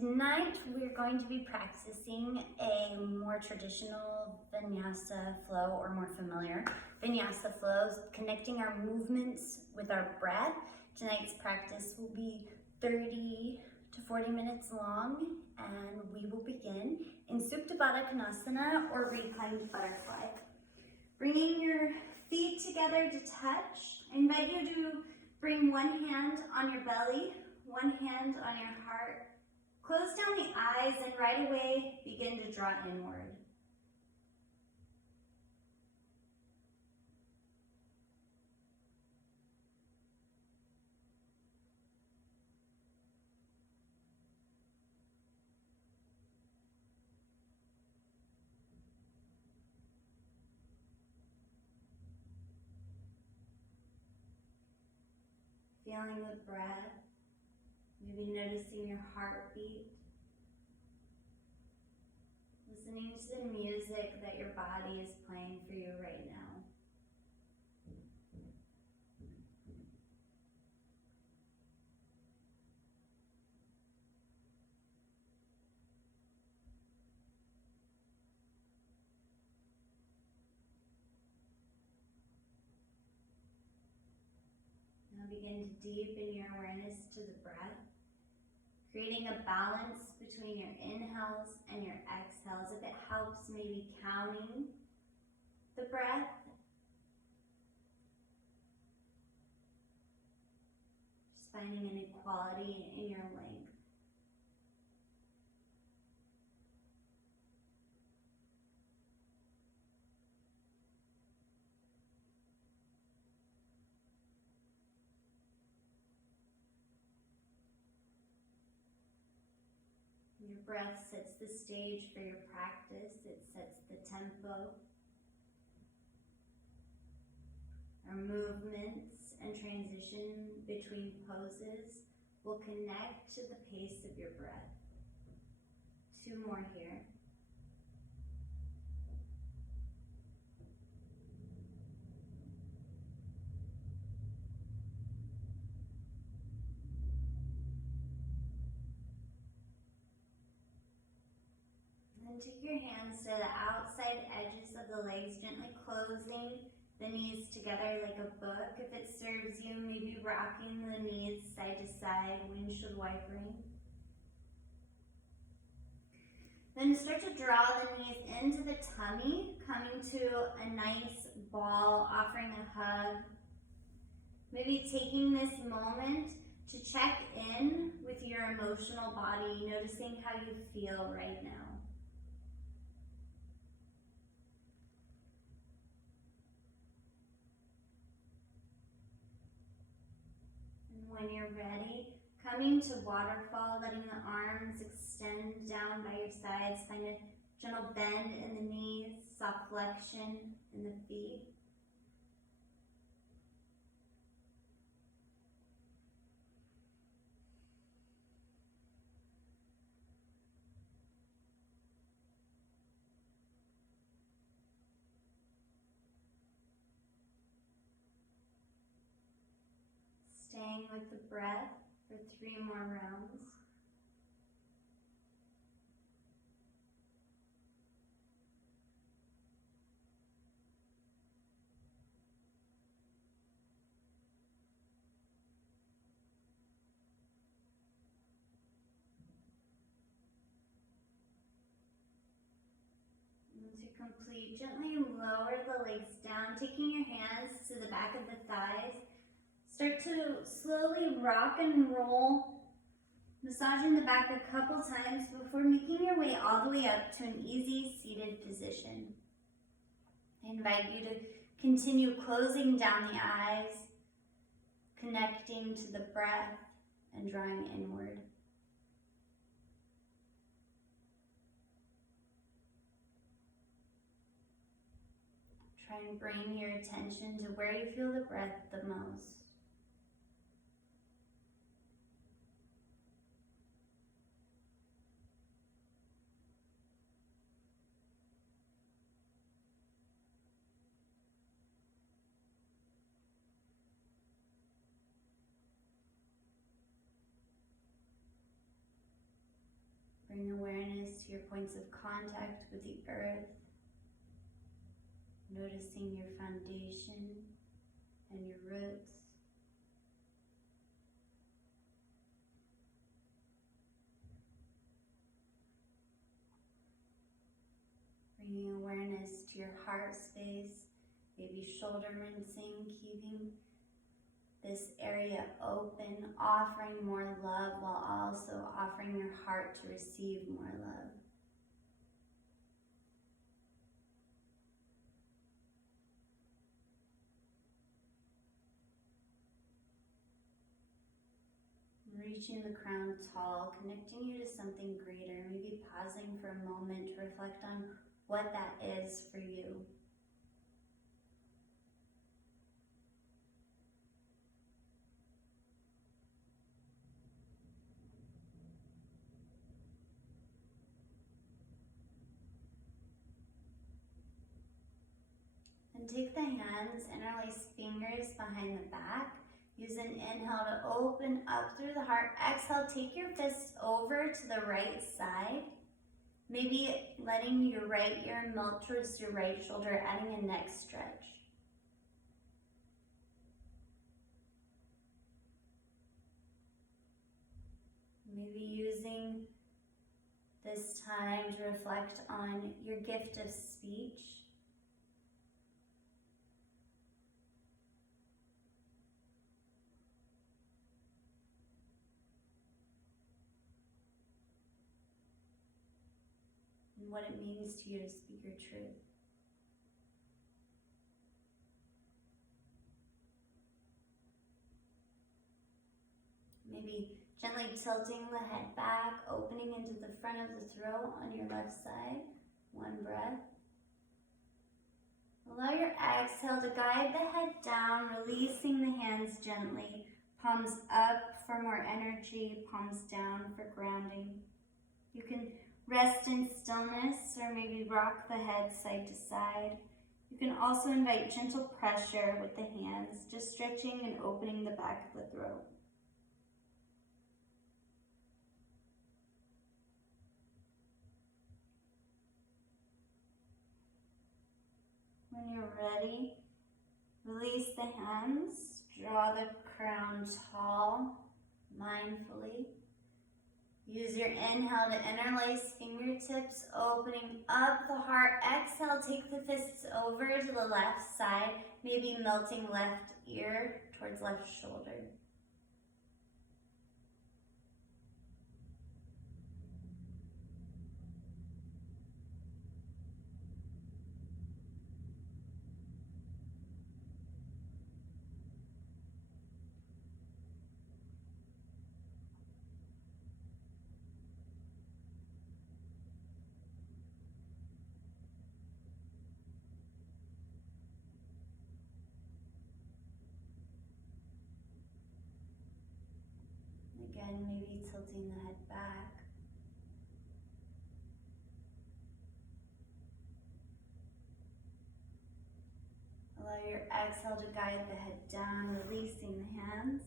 Tonight we're going to be practicing a more traditional vinyasa flow, or more familiar vinyasa flows, connecting our movements with our breath. Tonight's practice will be 30 to 40 minutes long, and we will begin in Supta Baddha Konasana, or reclined butterfly. Bringing your feet together to touch. I invite you to bring one hand on your belly, one hand on your heart. Close down the eyes and right away begin to draw inward. Feeling the breath, maybe noticing your heartbeat. Listening to the music that your body is playing for you right now. Now begin to deepen your awareness to the breath, creating a balance between your inhales and your exhales. If it helps, maybe counting the breath. Just finding an equality in your length. Your breath sets the stage for your practice. It sets the tempo. Our movements and transition between poses will connect to the pace of your breath. 2 more here. Then take your hands to the outside edges of the legs, gently closing the knees together like a book. If it serves you, maybe rocking the knees side to side, windshield wipering. Then start to draw the knees into the tummy, coming to a nice ball, offering a hug. Maybe taking this moment to check in with your emotional body, noticing how you feel right now. When you're ready, coming to waterfall, letting the arms extend down by your sides, find a gentle bend in the knees, soft flexion in the feet. Staying with the breath for 3 more rounds. And to complete, gently lower the legs down, taking your hands to the back of the thighs. Start to slowly rock and roll, massaging the back a couple times before making your way all the way up to an easy seated position. I invite you to continue closing down the eyes, connecting to the breath and drawing inward. Try and bring your attention to where you feel the breath the most. points of contact with the earth, noticing your foundation and your roots. Bringing awareness to your heart space, maybe shoulder rinsing, keeping this area open, offering more love while also offering your heart to receive more love. Reaching the crown tall, connecting you to something greater, maybe pausing for a moment to reflect on what that is for you. And take the hands, interlace fingers behind the back. Use an inhale to open up through the heart. Exhale, take your fists over to the right side. Maybe letting your right ear melt towards your right shoulder, adding a neck stretch. Maybe using this time to reflect on your gift of speech. And what it means to you to speak your truth. Maybe gently tilting the head back, opening into the front of the throat on your left side. One breath. Allow your exhale to guide the head down, releasing the hands gently. Palms up for more energy, palms down for grounding. You can rest in stillness or maybe rock the head side to side. You can also invite gentle pressure with the hands, just stretching and opening the back of the throat. When you're ready, release the hands, draw the crown tall, mindfully. Use your inhale to interlace fingertips, opening up the heart. Exhale, take the fists over to the left side, maybe melting left ear towards left shoulder. Again, maybe tilting the head back. Allow your exhale to guide the head down, releasing the hands.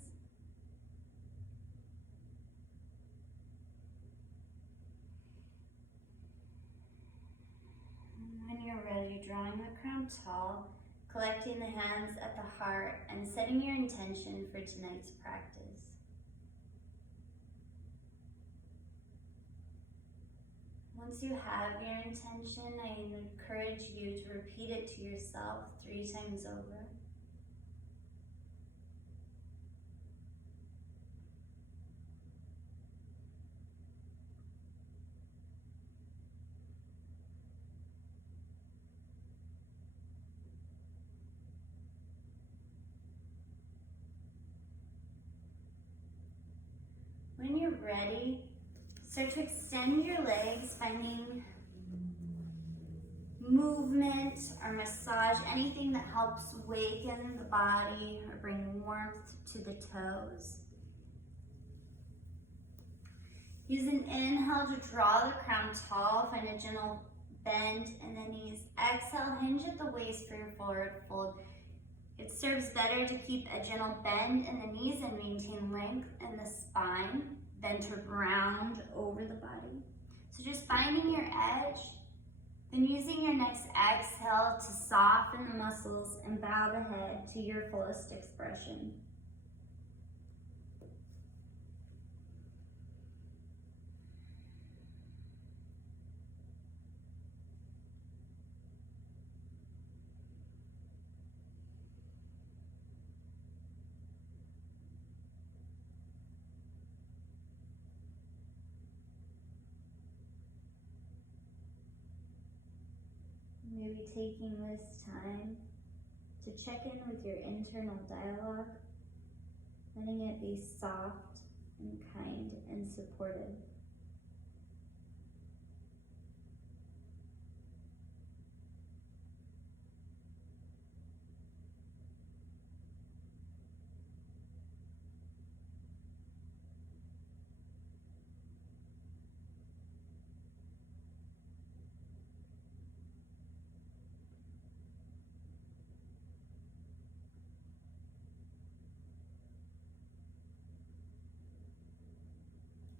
And when you're ready, drawing the crown tall, collecting the hands at the heart, and setting your intention for tonight's practice. Once you have your intention, I encourage you to repeat it to yourself 3 times over. When you're ready, start to extend your legs, finding movement or massage, anything that helps waken the body or bring warmth to the toes. Use an inhale to draw the crown tall, find a gentle bend in the knees. Exhale, hinge at the waist for your forward fold. It serves better to keep a gentle bend in the knees and maintain length in the spine than to round over the body. So just finding your edge, then using your next exhale to soften the muscles and bow the head to your fullest expression. Maybe taking this time to check in with your internal dialogue, letting it be soft and kind and supportive.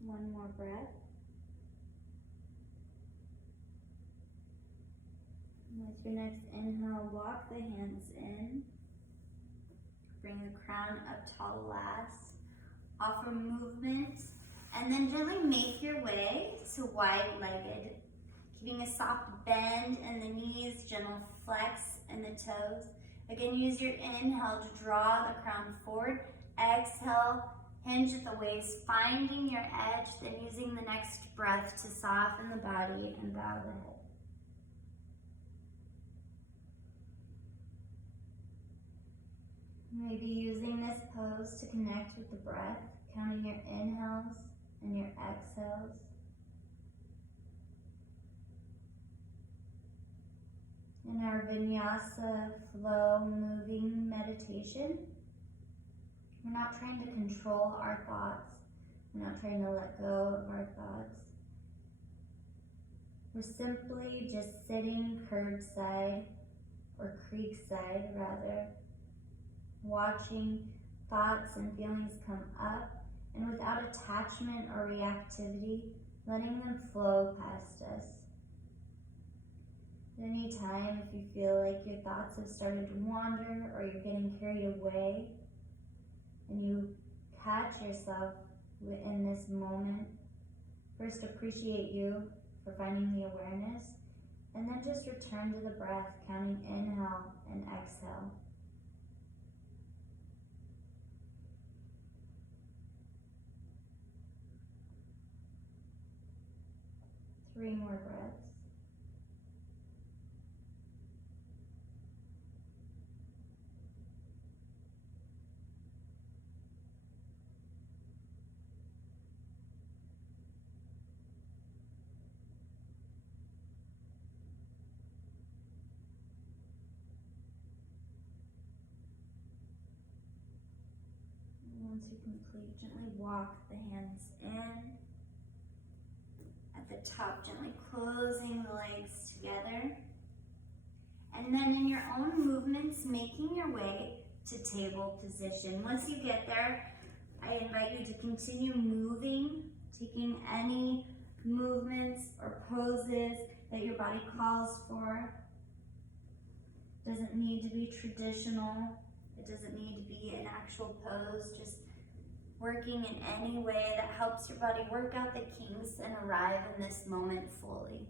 One more breath. And with your next inhale, walk the hands in. Bring the crown up tall last. Offer movement. And then gently make your way to wide-legged. Keeping a soft bend in the knees, gentle flex in the toes. Again, use your inhale to draw the crown forward. Exhale, hinge at the waist, finding your edge, then using the next breath to soften the body and bow the head. Maybe using this pose to connect with the breath, counting your inhales and your exhales. In our vinyasa flow moving meditation, we're not trying to control our thoughts. We're not trying to let go of our thoughts. We're simply just sitting curbside, or creekside rather, watching thoughts and feelings come up, and without attachment or reactivity, letting them flow past us. At any time, if you feel like your thoughts have started to wander or you're getting carried away, and you catch yourself in this moment, first appreciate you for finding the awareness, and then just return to the breath, counting inhale and exhale. Three more breaths. Once you complete, gently walk the hands in. At the top, gently closing the legs together. And then in your own movements, making your way to table position. Once you get there, I invite you to continue moving, taking any movements or poses that your body calls for. It doesn't need to be traditional. It doesn't need to be an actual pose, just working in any way that helps your body work out the kinks and arrive in this moment fully.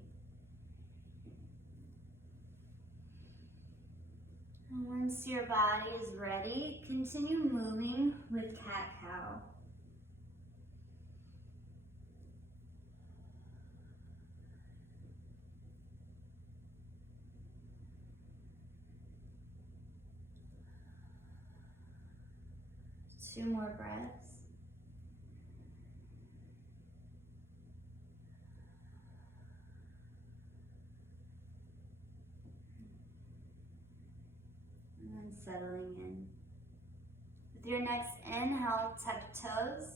And once your body is ready, continue moving with cat-cow. Two more breaths. And then settling in. With your next inhale, tuck toes.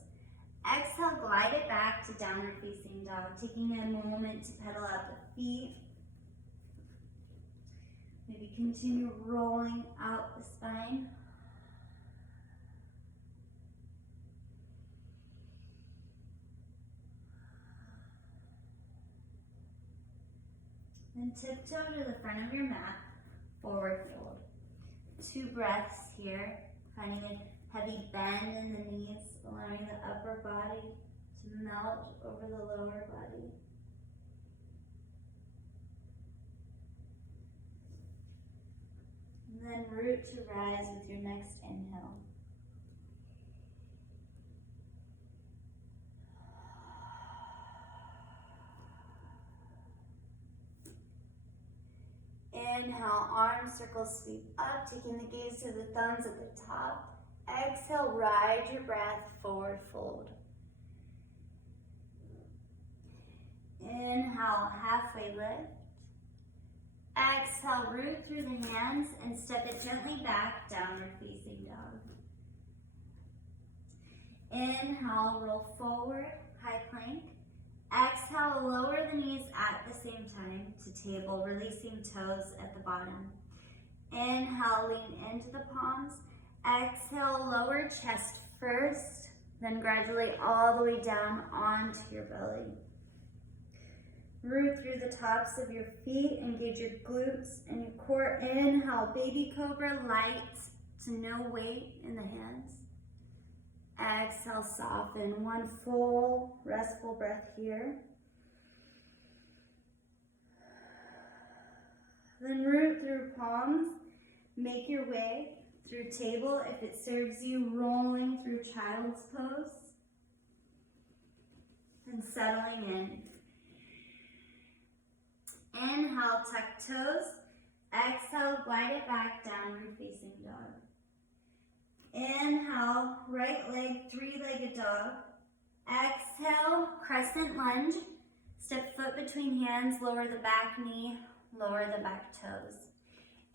Exhale, glide it back to downward facing dog, taking a moment to pedal out the feet. Maybe continue rolling out the spine. Then tiptoe to the front of your mat, forward fold. 2 breaths here, finding a heavy bend in the knees, allowing the upper body to melt over the lower body. And then root to rise with your next inhale. Inhale, arm circles sweep up, taking the gaze to the thumbs at the top. Exhale, ride your breath, forward fold. Inhale, halfway lift. Exhale, root through the hands and step it gently back, downward facing dog. Inhale, roll forward, high plank. Exhale, lower the knees at the same time to table, releasing toes at the bottom. Inhale, lean into the palms. Exhale, lower chest first, then gradually all the way down onto your belly. Root through the tops of your feet, engage your glutes and your core. Inhale, baby cobra, light to no weight in the hands. Exhale, soften. 1 full, restful breath here. Then root through palms. Make your way through table if it serves you, rolling through child's pose. And settling in. Inhale, tuck toes. Exhale, glide it back, downward facing dog. Inhale, right leg, 3-legged dog. Exhale, crescent lunge. Step foot between hands, lower the back knee, lower the back toes.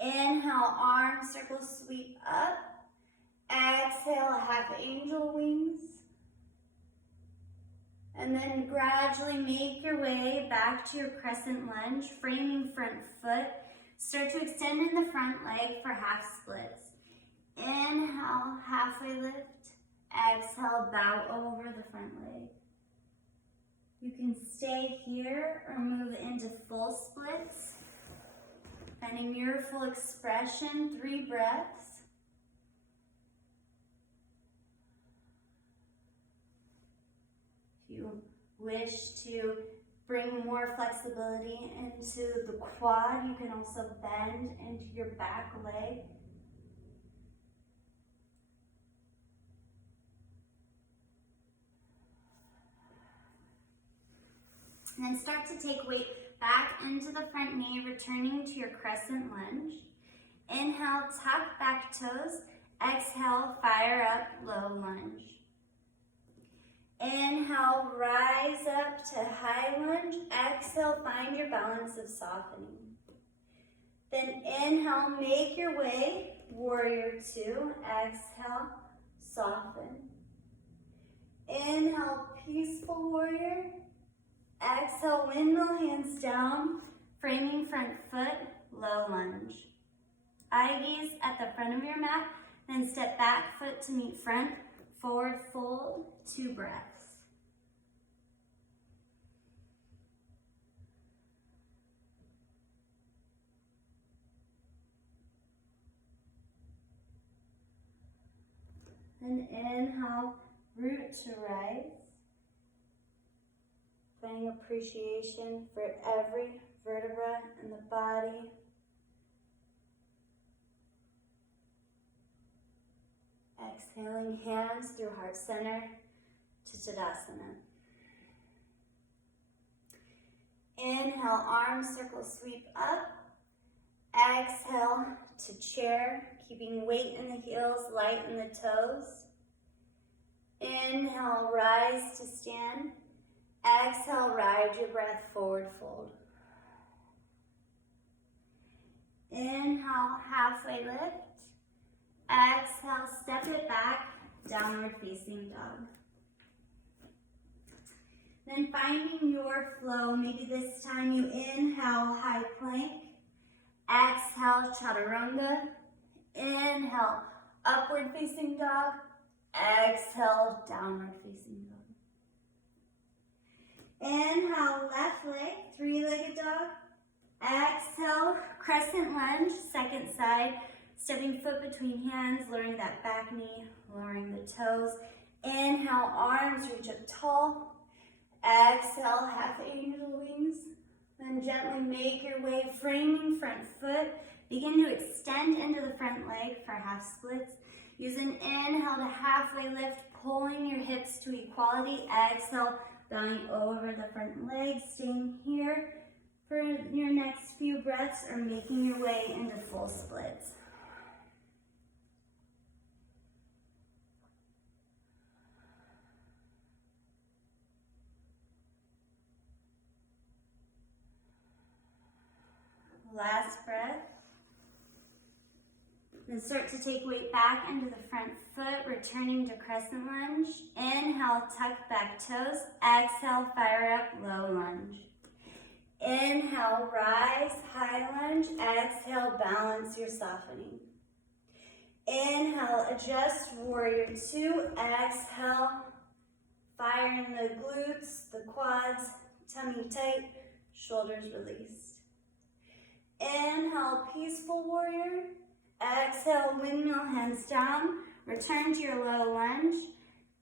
Inhale, arm circle sweep up. Exhale, half angel wings. And then gradually make your way back to your crescent lunge, framing front foot. Start to extend in the front leg for half splits. Inhale, halfway lift. Exhale, bow over the front leg. You can stay here or move into full splits. Finding your full expression, 3 breaths. If you wish to bring more flexibility into the quad, you can also bend into your back leg. And then start to take weight back into the front knee, returning to your crescent lunge. Inhale, tuck back toes. Exhale, fire up, low lunge. Inhale, rise up to high lunge. Exhale, find your balance of softening. Then inhale, make your way, warrior 2. Exhale, soften. Inhale, peaceful warrior. Exhale, windmill hands down, framing front foot, low lunge. Eye gaze at the front of your mat, then step back foot to meet front, forward fold, 2 breaths. Then inhale, root to rise. Finding appreciation for every vertebra in the body. Exhaling, hands through heart center to Tadasana. Inhale, arms circle sweep up. Exhale to chair, keeping weight in the heels, light in the toes. Inhale, rise to stand. Exhale, ride your breath, forward fold. Inhale, halfway lift. Exhale, step it back, downward facing dog. Then finding your flow, maybe this time you inhale, high plank. Exhale, chaturanga. Inhale, upward facing dog. Exhale, downward facing dog. Inhale, left leg, 3-legged dog. Exhale, crescent lunge, second side. Stepping foot between hands, lowering that back knee, lowering the toes. Inhale, arms reach up tall. Exhale, half angel wings. Then gently make your way, framing front foot. Begin to extend into the front leg for half splits. Use an inhale to halfway lift, pulling your hips to equality. Exhale, bowing over the front leg, staying here for your next few breaths or making your way into full splits. Last breath. Then start to take weight back into the front foot, returning to crescent lunge. Inhale, tuck back toes. Exhale, fire up, low lunge. Inhale, rise, high lunge. Exhale, balance your softening. Inhale, adjust, warrior two. Exhale, fire in the glutes, the quads, tummy tight, shoulders released. Inhale, peaceful warrior. Exhale, windmill, hands down. Return to your low lunge.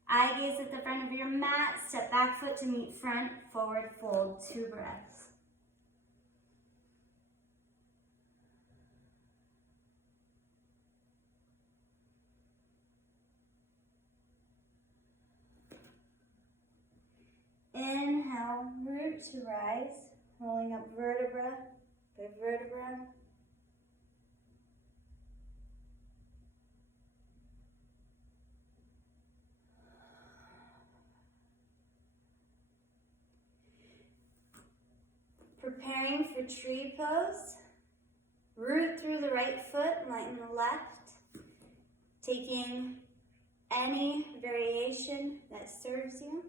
Eye gaze at the front of your mat. Step back foot to meet front. Forward fold, 2 breaths. Inhale, root to rise. Rolling up vertebra by vertebra. Preparing for tree pose. Root through the right foot, lighten the left. Taking any variation that serves you.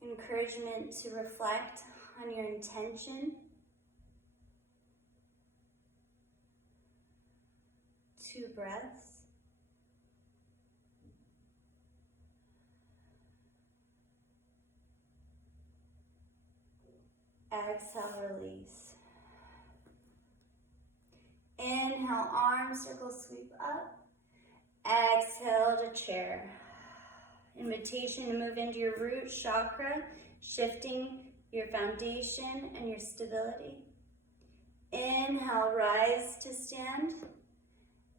Encouragement to reflect on your intention. 2 breaths. Exhale, release. Inhale, arm circle, sweep up. Exhale to chair. Invitation to move into your root chakra, shifting your foundation and your stability. Inhale, rise to stand.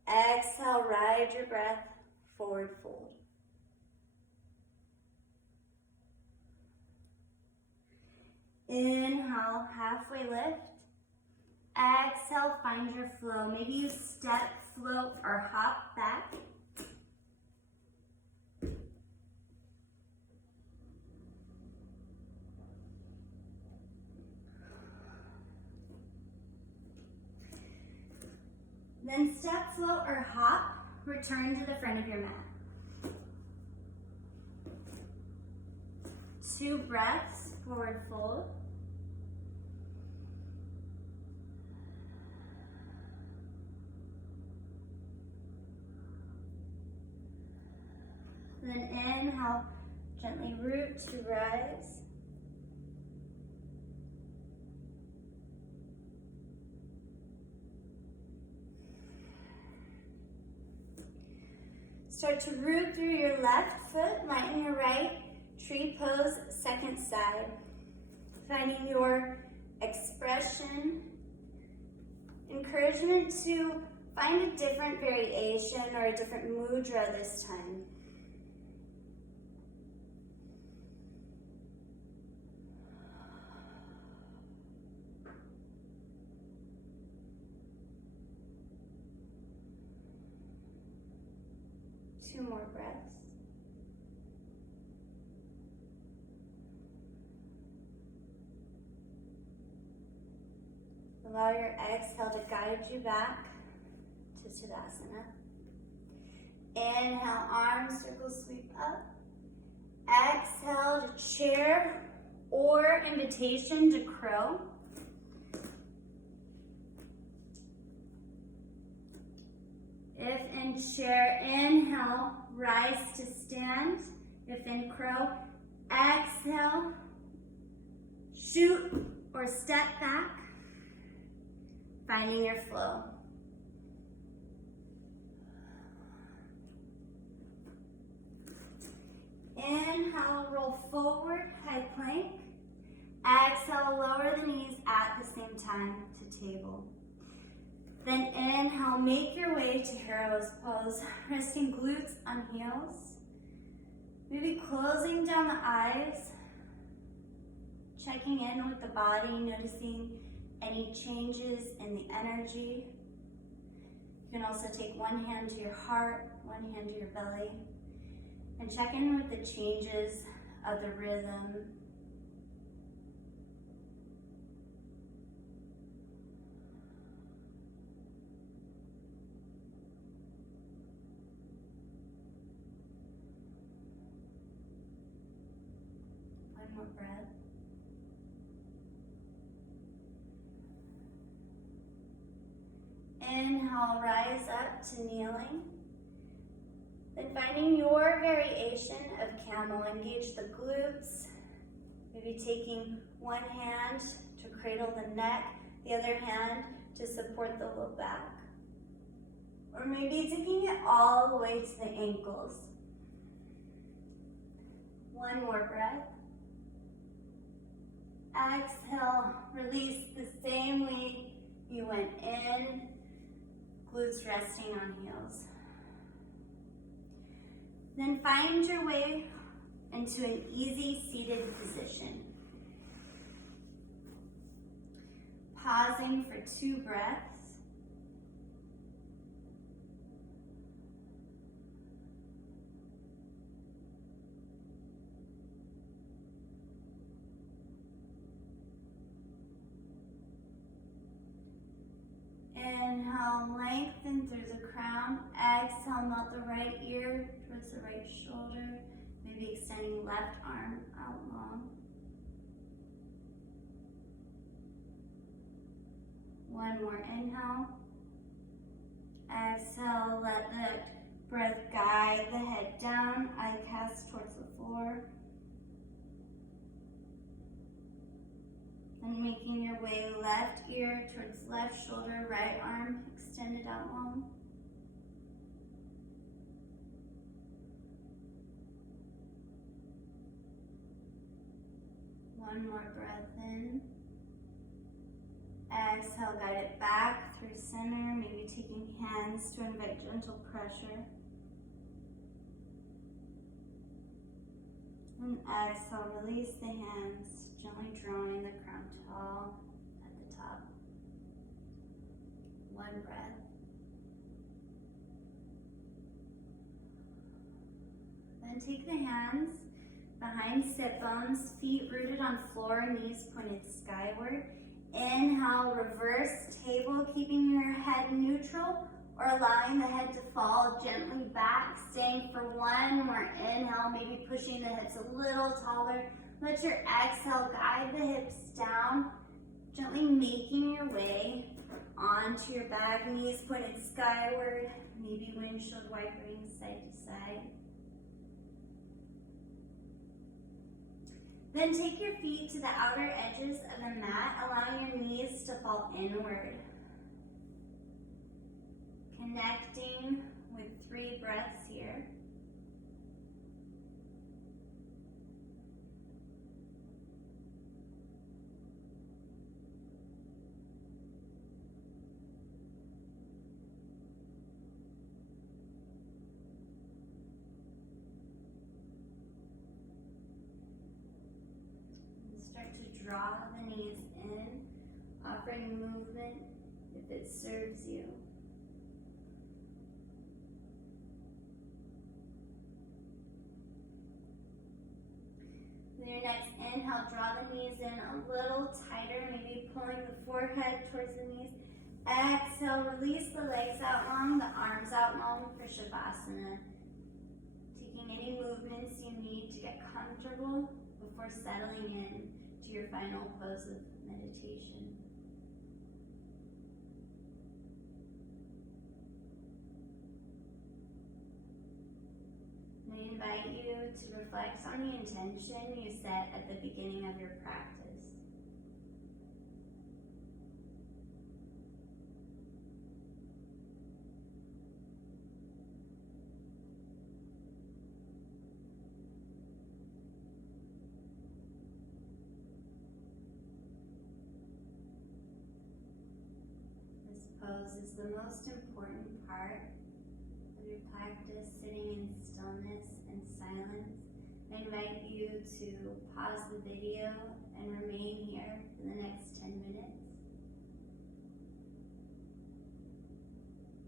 Exhale, ride your breath, forward fold. Inhale, halfway lift. Exhale, find your flow. Maybe you step, float, or hop back. Then step, float, or hop, return to the front of your mat. 2 breaths, forward fold. Then inhale, gently root to rise. Start to root through your left foot, lighten your right, tree pose, second side. Finding your expression. Encouragement to find a different variation or a different mudra this time. Two more breaths. Allow your exhale to guide you back to Tadasana. Inhale, arms circle, sweep up. Exhale to chair or invitation to crow. If in chair, inhale, rise to stand. If in crow, exhale, shoot or step back, finding your flow. Inhale, roll forward, high plank. Exhale, lower the knees at the same time to table. Then inhale, make your way to hero's pose, resting glutes on heels. Maybe closing down the eyes, checking in with the body, noticing any changes in the energy. You can also take one hand to your heart, one hand to your belly, and check in with the changes of the rhythm. One more breath. Inhale, rise up to kneeling. Then finding your variation of camel, engage the glutes. Maybe taking one hand to cradle the neck, the other hand to support the low back. Or maybe taking it all the way to the ankles. One more breath. Exhale, release the same way you went in, glutes resting on heels. Then find your way into an easy seated position. Pausing for 2 breaths. Inhale, lengthen through the crown. Exhale, melt the right ear towards the right shoulder. Maybe extending left arm out long. One more inhale. Exhale, let the breath guide the head down, eye cast towards the floor. And making your way left ear towards left shoulder, right arm extended out long. One more breath in. Exhale, guide it back through center, maybe taking hands to invite gentle pressure. And exhale, release the hands, gently droning the crown tall at the top. One breath. Then take the hands behind sit bones, feet rooted on floor, knees pointed skyward. Inhale, reverse table, keeping your head neutral or allowing the head to fall gently back, staying for one more inhale, maybe pushing the hips a little taller. Let your exhale guide the hips down, gently making your way onto your back, knees pointed skyward, maybe windshield wipering side to side. Then take your feet to the outer edges of the mat, allowing your knees to fall inward. Connecting with 3 breaths here. Start to draw the knees in, offering movement if it serves you. Then your next inhale, draw the knees in a little tighter, maybe pulling the forehead towards the knees. Exhale, release the legs out long, the arms out long for Shavasana. Taking any movements you need to get comfortable before settling in to your final pose of meditation. And I invite you to reflect on the intention you set at the beginning of your practice. pose is the most important part of your practice, sitting in stillness and silence. I invite you to pause the video and remain here for the next 10 minutes.